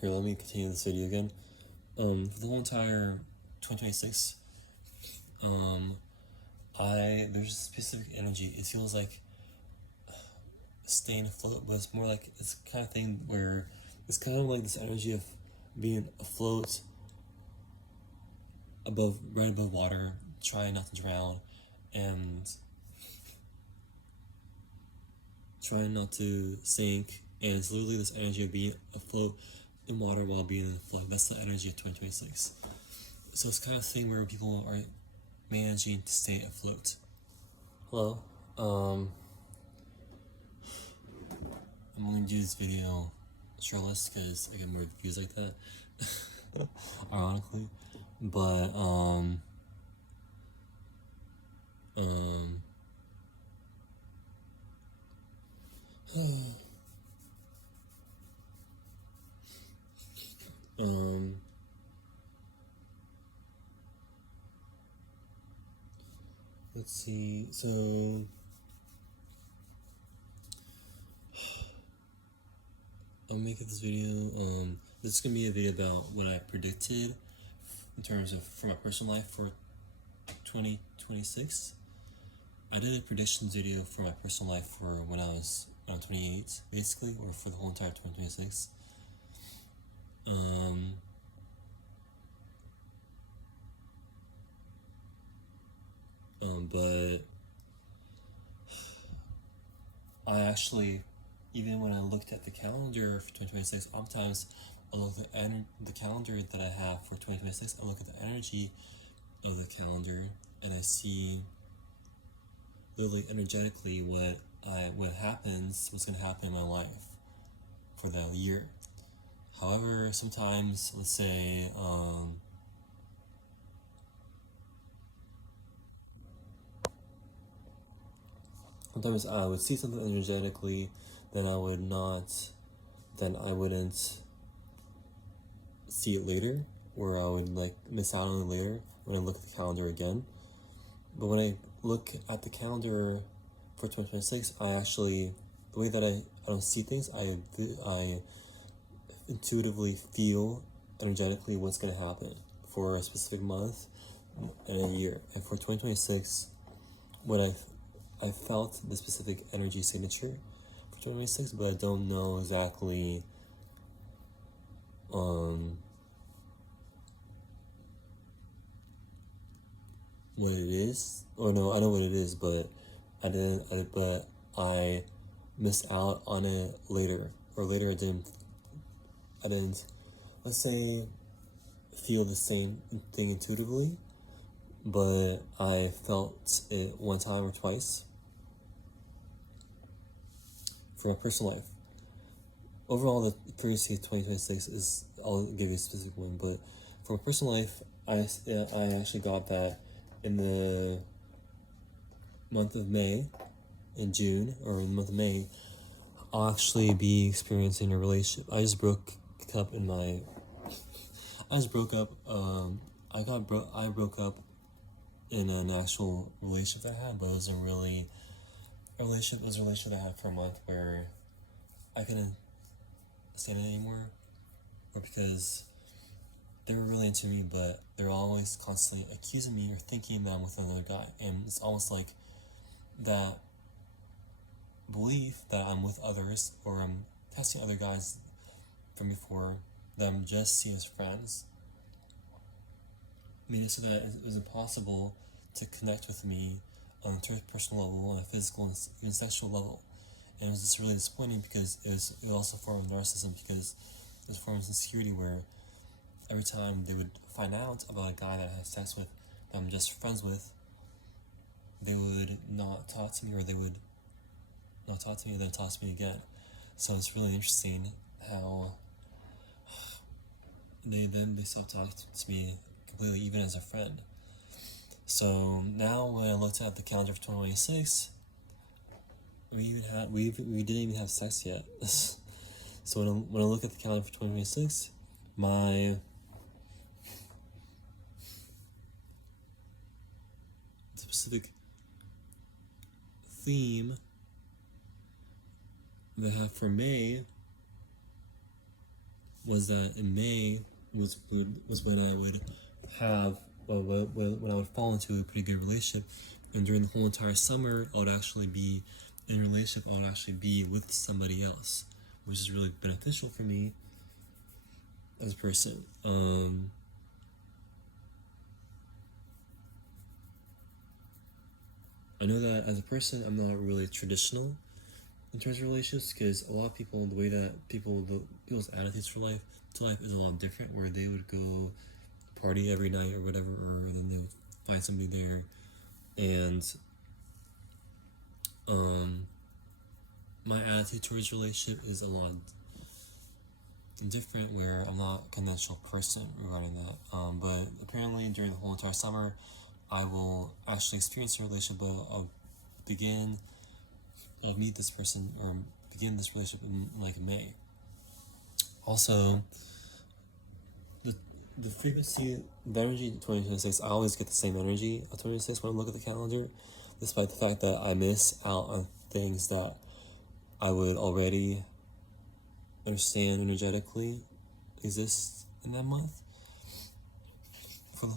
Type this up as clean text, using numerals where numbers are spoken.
Here, let me continue this video again. For the whole entire 2026, there's a specific energy. It feels like staying afloat, but it's more like it's kind of thing where it's kind of like this energy of being afloat right above water, trying not to drown, and trying not to sink. And it's literally this energy of being afloat in water while being in the flood. That's the energy of 2026. So it's kind of thing where people are managing to stay afloat. Hello. I'm going to do this video shirtless because I get more views like that. Ironically. But, let's see. So I'm making this video. This is gonna be a video about what I predicted in terms of for my personal life for 2026. I did a predictions video for my personal life for when I was 28, basically, or for the whole entire 2026. But I actually, even when I looked at the calendar for 2026, sometimes I look at the calendar that I have for 2026, I look at the energy of the calendar, and I see literally energetically what's gonna happen in my life for the year. However, sometimes, let's say, sometimes I would see something energetically, then I wouldn't see it later, or I would like miss out on it later when I look at the calendar again. But when I look at the calendar for 2026, I actually, the way that I don't see things, I intuitively feel energetically what's going to happen for a specific month and a year. And for 2026, what I felt the specific energy signature for 2026, but I don't know exactly what it is. Or no, I know what it is, but I missed out on it later. Or later I didn't, let's say, feel the same thing intuitively, but I felt it one time or twice for my personal life. Overall, the frequency of 2026 is, I'll give you a specific one, but for my personal life, I actually got that in the month of May, in June, or in the month of May, I'll actually be experiencing a relationship. I broke up. I broke up in an actual relationship that I had, but it wasn't really a relationship. It was a relationship I had for a month where I couldn't stand it anymore, or because they were really into me, but they're always constantly accusing me or thinking that I'm with another guy, and it's almost like that belief that I'm with others or I'm testing other guys from before that I'm just seeing as friends made it so that it was impossible to connect with me on a personal level, on a physical and even sexual level. And it was just really disappointing because it was also a form of narcissism, because it was a form of insecurity where every time they would find out about a guy that I had sex with, that I'm just friends with, they would not talk to me, or they would not talk to me and then talk to me again. So it's really interesting how they stopped talking to me completely, even as a friend. So now when I looked at the calendar for 2026, we didn't even have sex yet. So when I look at the calendar for 2026, the specific theme that I have for May was that in May was when I would have when I would fall into a pretty good relationship, and during the whole entire summer I would actually be in a relationship. I would actually be with somebody else, which is really beneficial for me as a person. I know that as a person, I'm not really traditional in terms of relationships, because a lot of people, the way that people's attitudes for life to life is a lot different, where they would go party every night or whatever, or then they would find somebody there, and my attitude towards relationship is a lot different, where I'm not a conventional person regarding that. But apparently during the whole entire summer, I will actually experience a relationship, but I'll meet this person or begin this relationship in like May. Also, the frequency, the energy 2026, I always get the same energy of 2026 when I look at the calendar, despite the fact that I miss out on things that I would already understand energetically exist in that month. For